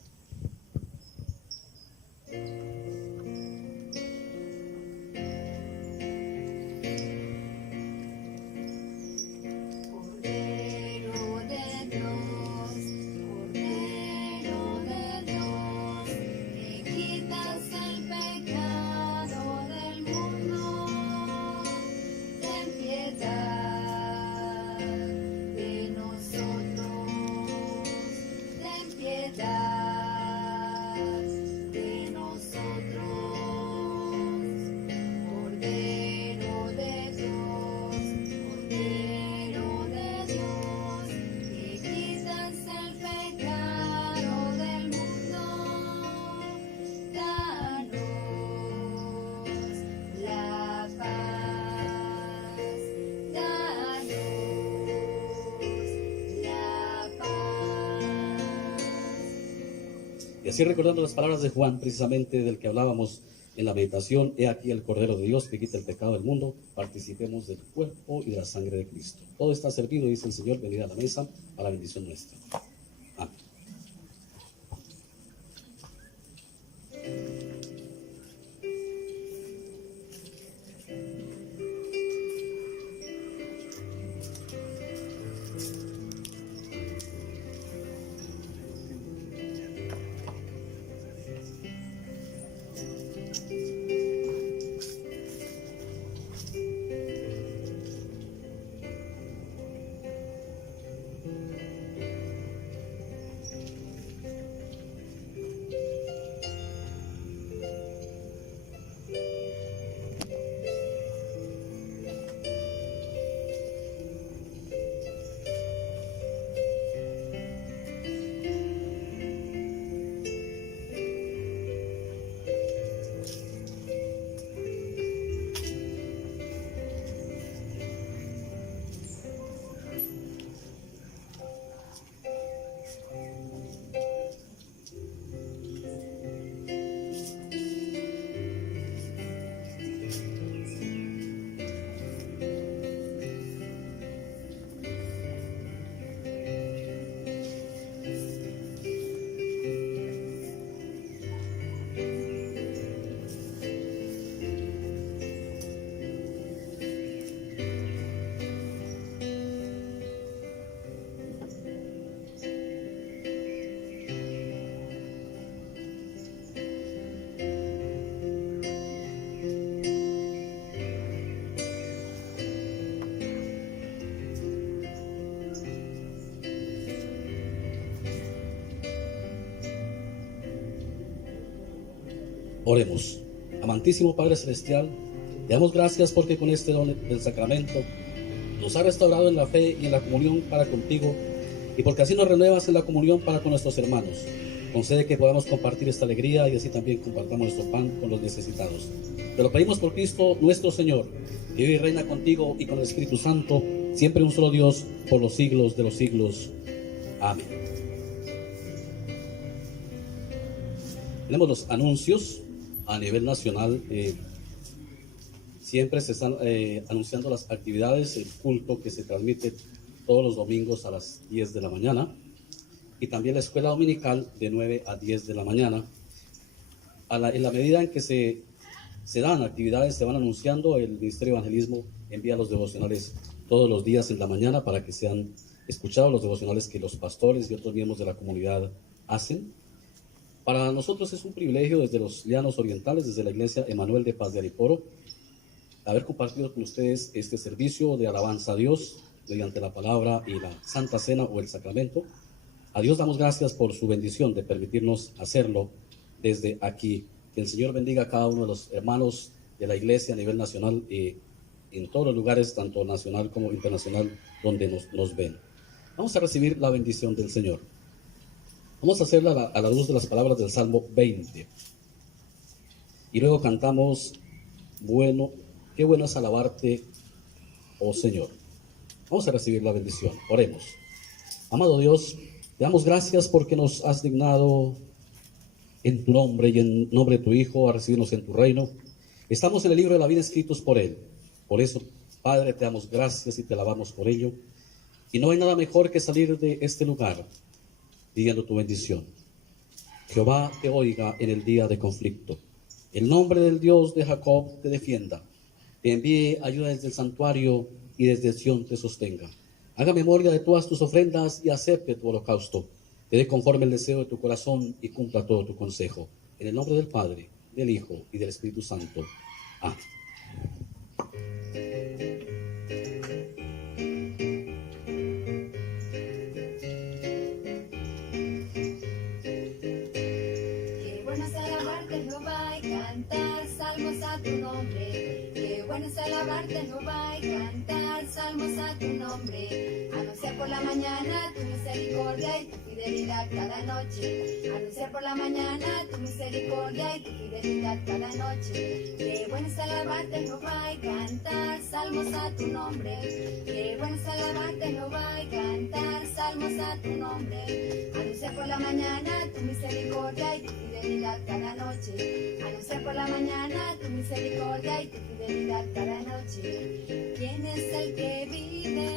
Cordero de Dios, que quitas el pecado del mundo, ten piedad de nosotros, ten piedad de nosotros. Cordero de Dios, que quitas el pecado del mundo, danos la paz, danos la paz. Y así, recordando las palabras de Juan, precisamente del que hablábamos en la meditación: he aquí el Cordero de Dios que quita el pecado del mundo, participemos del cuerpo y de la sangre de Cristo. Todo está servido, dice el Señor, venid a la mesa a la bendición nuestra. Amén. Oremos. Amantísimo Padre Celestial, te damos gracias porque con este don del sacramento nos ha restaurado en la fe y en la comunión para contigo, y porque así nos renuevas en la comunión para con nuestros hermanos. Concede que podamos compartir esta alegría y así también compartamos nuestro pan con los necesitados. Te lo pedimos por Cristo nuestro Señor, que vive y reina contigo y con el Espíritu Santo, siempre un solo Dios, por los siglos de los siglos. Amén. Tenemos los anuncios a nivel nacional. Siempre se están anunciando las actividades, el culto que se transmite todos los domingos a las 10 de la mañana y también la escuela dominical de 9 a 10 de la mañana. En la medida en que se dan actividades, se van anunciando, el Ministerio de Evangelismo envía los devocionales todos los días en la mañana para que sean escuchados los devocionales que los pastores y otros miembros de la comunidad hacen. Para nosotros es un privilegio desde los Llanos Orientales, desde la Iglesia Emanuel de Paz de Ariporo, haber compartido con ustedes este servicio de alabanza a Dios mediante la palabra y la Santa Cena o el sacramento. A Dios damos gracias por su bendición de permitirnos hacerlo desde aquí. Que el Señor bendiga a cada uno de los hermanos de la Iglesia a nivel nacional y en todos los lugares, tanto nacional como internacional, donde nos ven. Vamos a recibir la bendición del Señor. Vamos a hacerla a la luz de las palabras del Salmo 20. Y luego cantamos, bueno, qué bueno es alabarte, oh Señor. Vamos a recibir la bendición. Oremos. Amado Dios, te damos gracias porque nos has dignado en tu nombre y en nombre de tu Hijo a recibirnos en tu reino. Estamos en el libro de la vida escritos por Él. Por eso, Padre, te damos gracias y te alabamos por ello. Y no hay nada mejor que salir de este lugar pidiendo tu bendición. Jehová te oiga en el día de conflicto. El nombre del Dios de Jacob te defienda. Te envíe ayuda desde el santuario y desde Sión te sostenga. Haga memoria de todas tus ofrendas y acepte tu holocausto. Te dé conforme el deseo de tu corazón y cumpla todo tu consejo. En el nombre del Padre, del Hijo y del Espíritu Santo. Amén. Qué bueno es alabarte, Jehová, y cantar salmos a tu nombre. Qué bueno es alabarte, Jehová, y cantar salmos a tu nombre. Anunciar por la mañana tu misericordia y tu fidelidad cada noche. Anunciar por la mañana tu misericordia y tu fidelidad cada noche. Qué bueno es alabarte, Jehová, y cantar salmos a tu nombre. Qué bueno es alabarte, Jehová, y cantar salmos a tu nombre. Anunciar por la mañana tu misericordia y tu fidelidad cada noche. Anunciar por la mañana tu misericordia y tu fidelidad cada noche. ¿Quién es el que vive?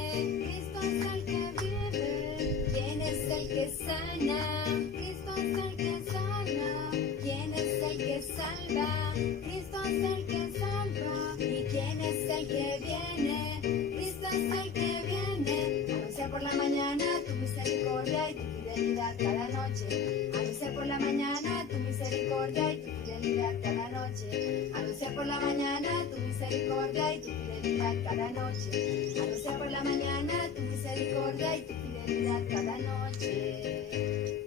Cristo es el que vive. ¿Quién es el que sana? Cristo es el que sana. ¿Quién es el que salva? Cristo es el que salva. ¿Y quién es el que viene? Cristo es el que viene. Anunciar por la mañana tu misericordia y tu fidelidad cada noche. Anunciar por la mañana tu misericordia y tu fidelidad cada noche. Anunciar por la mañana tu misericordia y tu fidelidad cada noche. Anunciar por la mañana tu misericordia y tu fidelidad cada noche.